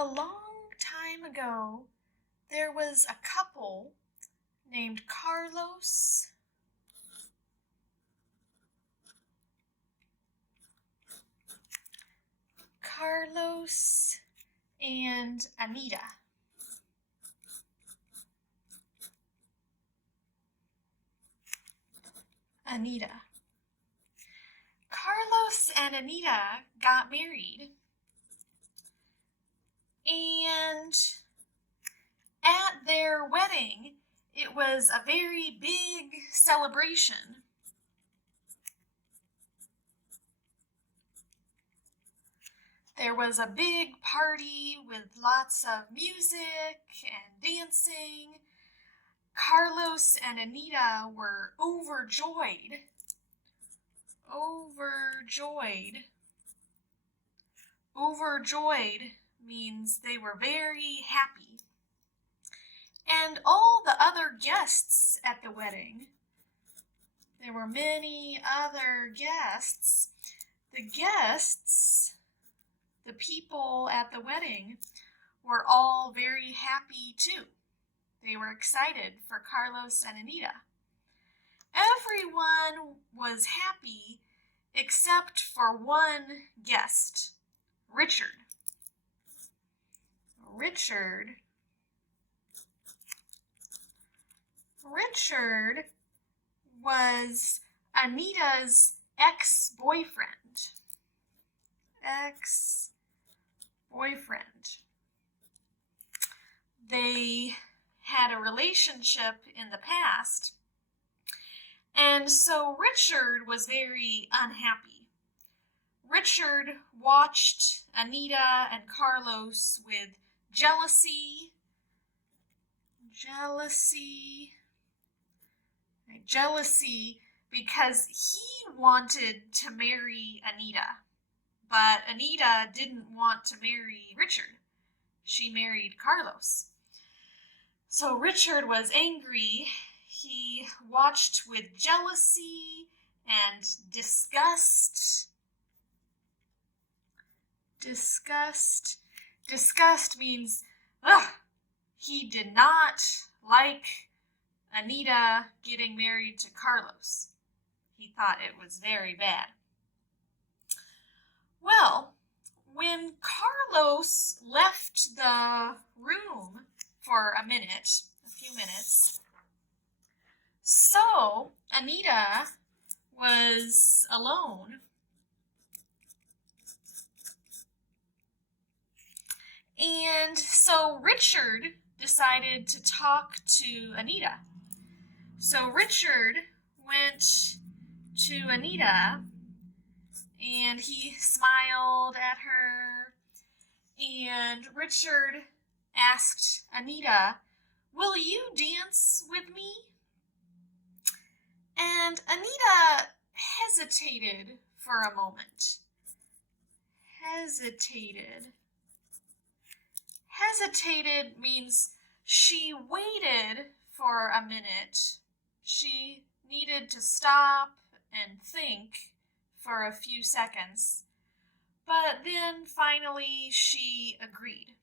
A long time ago, there was a couple named Carlos and Anita. Carlos and Anita got married, and at their wedding, it was a very big celebration. There was a big party with lots of music and dancing. Carlos and Anita were overjoyed. Overjoyed means they were very happy. And all the other guests at the wedding, there were many other guests. The people at the wedding, were all very happy too. They were excited for Carlos and Anita. Everyone was happy except for one guest, Richard. Richard was Anita's ex-boyfriend. They had a relationship in the past, and so Richard was very unhappy. Richard watched Anita and Carlos with jealousy because he wanted to marry Anita. But Anita didn't want to marry Richard. She married Carlos. So Richard was angry. He watched with jealousy and disgust. Disgust means, he did not like Anita getting married to Carlos. He thought it was very bad. Well, when Carlos left the room for a few minutes, so Anita was alone. And so Richard decided to talk to Anita. So Richard went to Anita and he smiled at her, and Richard asked Anita, "Will you dance with me?" And Anita hesitated for a moment. Hesitated means she waited for a minute. She needed to stop and think for a few seconds. But then finally she agreed.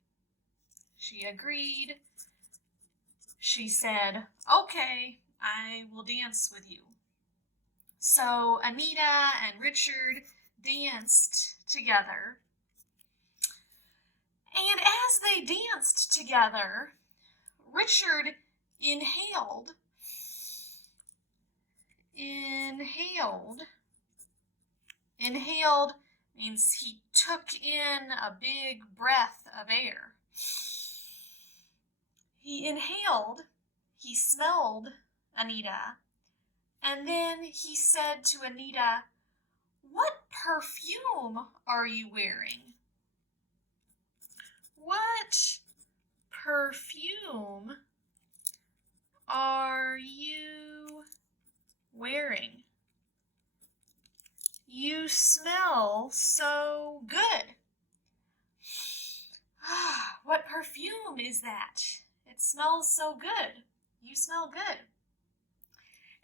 She said, "Okay, I will dance with you." So Anita and Richard danced together. And as they danced together, Richard inhaled. Inhaled means he took in a big breath of air. He inhaled, he smelled Anita, and then he said to Anita, "What perfume are you wearing?" What perfume are you wearing? You smell so good. What perfume is that? It smells so good. You smell good.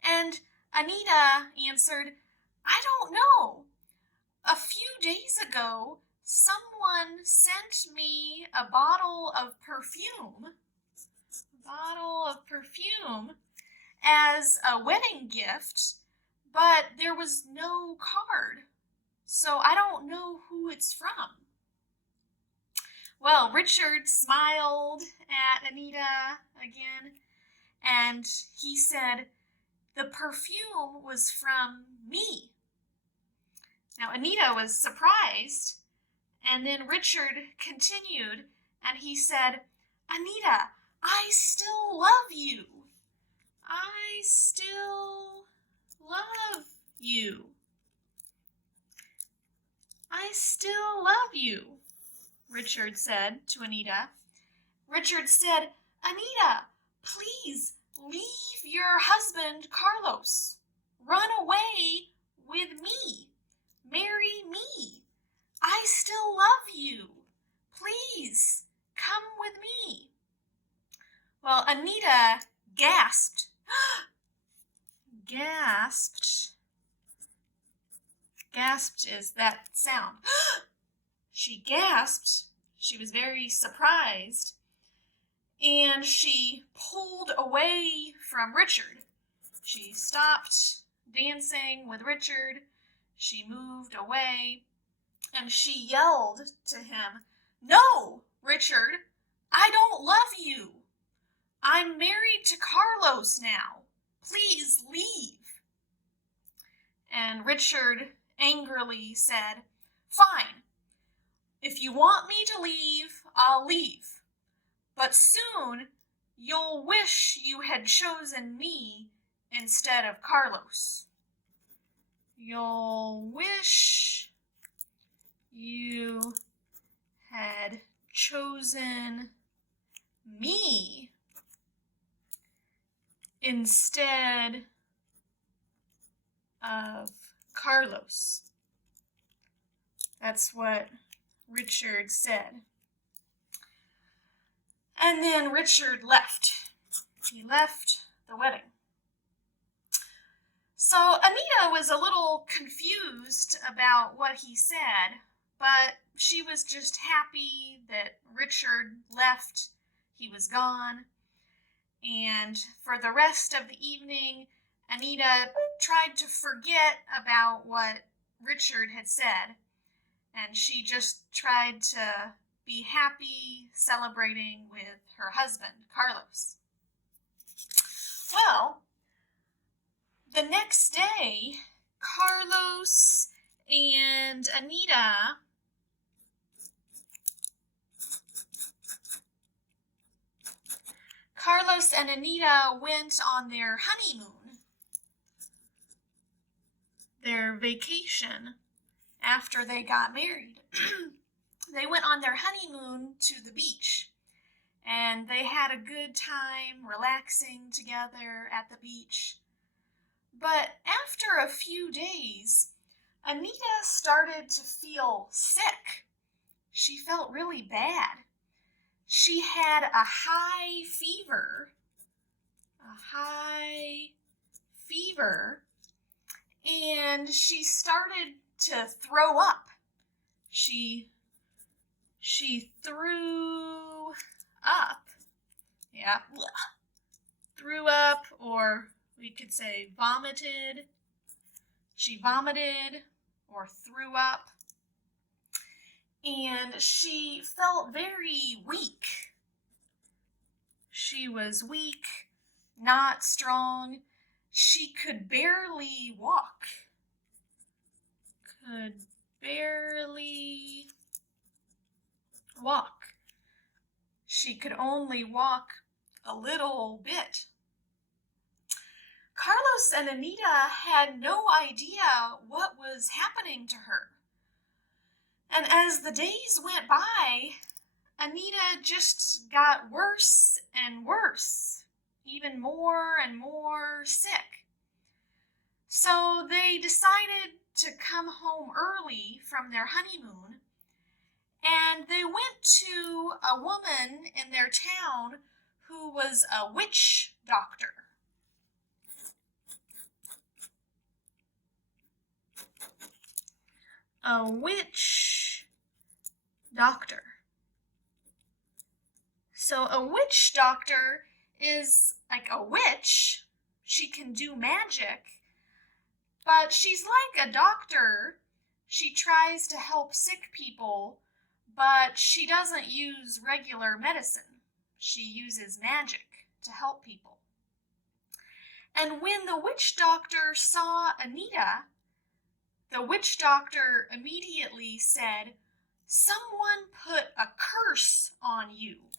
And Anita answered, "I don't know. A few days ago, someone sent me a bottle of perfume, as a wedding gift, but there was no card, so I don't know who it's from. Well, Richard smiled at Anita again, and he said, "The perfume was from me." Now, Anita was surprised, and then Richard continued, and he said, "Anita, I still love you. I still love you. I still love you," Richard said to Anita. Richard said, "Anita, please leave your husband Carlos. Run away with me. Marry me. I still love you. Please come with me." Well, Anita gasped. Gasped is that sound. She gasped. She was very surprised. And she pulled away from Richard. She stopped dancing with Richard. She moved away. And she yelled to him, "No, Richard, I don't love you. I'm married to Carlos now. Please leave." And Richard angrily said, "Fine. If you want me to leave, I'll leave. But soon you'll wish you had chosen me instead of Carlos. You'll wish you had chosen me instead of Carlos." That's what Richard said. And then Richard left. He left the wedding. So Anita was a little confused about what he said, but she was just happy that Richard left. He was gone. And for the rest of the evening, Anita tried to forget about what Richard had said, and she just tried to be happy celebrating with her husband, Carlos. Well, the next day, Carlos and Anita went on their honeymoon, their vacation, after they got married. They went on their honeymoon to the beach, and they had a good time relaxing together at the beach. But after a few days, Anita started to feel sick. She felt really bad. She had a high fever, and she started to throw up. She threw up. Yeah. Threw up, or we could say vomited. She vomited or threw up. And she felt very weak. She was weak, not strong. She could barely walk. She could only walk a little bit. Carlos and Anita had no idea what was happening to her. And as the days went by, Anita just got worse and worse, even more and more sick. So they decided to come home early from their honeymoon, and they went to a woman in their town who was a witch doctor. A witch doctor. So a witch doctor is like a witch. She can do magic, but she's like a doctor. She tries to help sick people, but she doesn't use regular medicine. She uses magic to help people. And when the witch doctor saw Anita, the witch doctor immediately said, "Someone put a curse on you."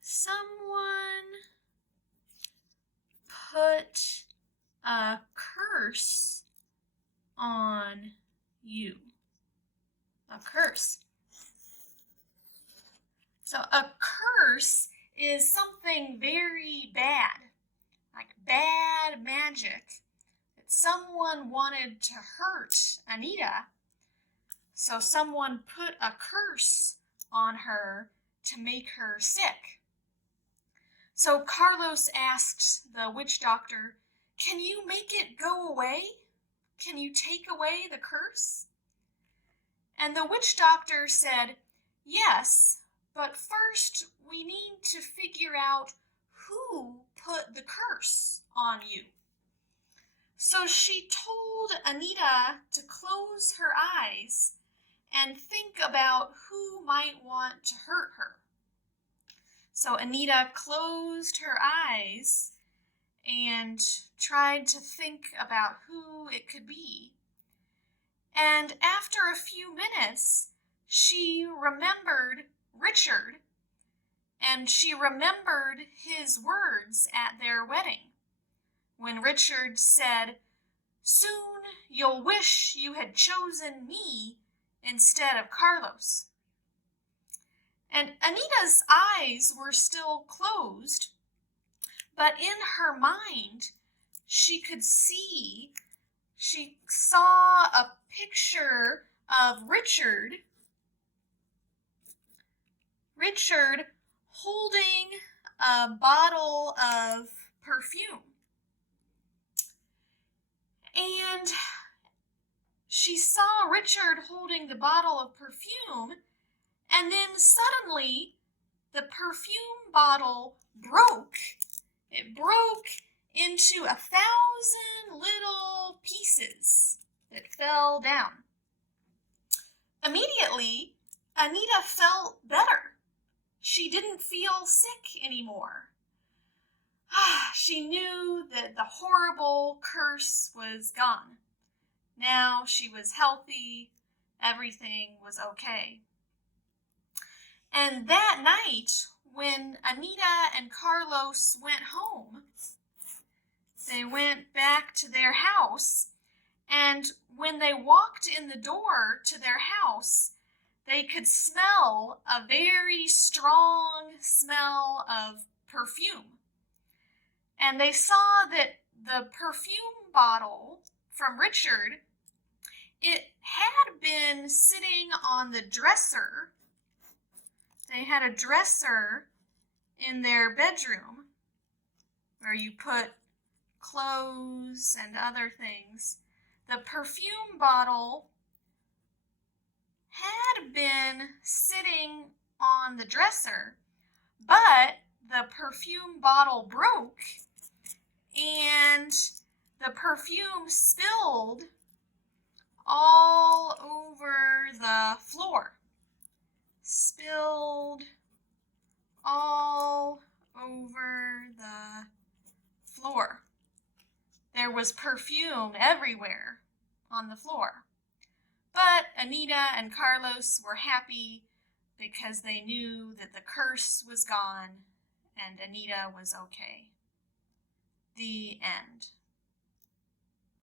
Someone put a curse on you. A curse. So a curse is something very bad, like bad magic. That someone wanted to hurt Anita, so someone put a curse on her to make her sick. So Carlos asked the witch doctor, "Can you make it go away? Can you take away the curse?" And the witch doctor said, "Yes, but first we need to figure out who put the curse on you." So she told Anita to close her eyes and think about who might want to hurt her. So Anita closed her eyes and tried to think about who it could be. And after a few minutes, she remembered Richard, and she remembered his words at their wedding, when Richard said, "Soon you'll wish you had chosen me instead of Carlos." And Anita's eyes were still closed, but in her mind, she saw a picture of Richard holding a bottle of perfume. And she saw Richard holding the bottle of perfume, and then suddenly the perfume bottle broke. It broke into 1,000 little pieces that fell down. Immediately, Anita felt better. She didn't feel sick anymore. She knew that the horrible curse was gone. Now she was healthy. Everything was okay. And that night, when Anita and Carlos went home, they went back to their house, and when they walked in the door to their house, they could smell a very strong smell of perfume. And they saw that the perfume bottle from Richard, it had been sitting on the dresser. They had a dresser in their bedroom where you put clothes and other things. The perfume bottle had been sitting on the dresser, but the perfume bottle broke and the perfume spilled all over the floor. Spilled all over the floor. There was perfume everywhere on the floor. But Anita and Carlos were happy because they knew that the curse was gone and Anita was okay. The end.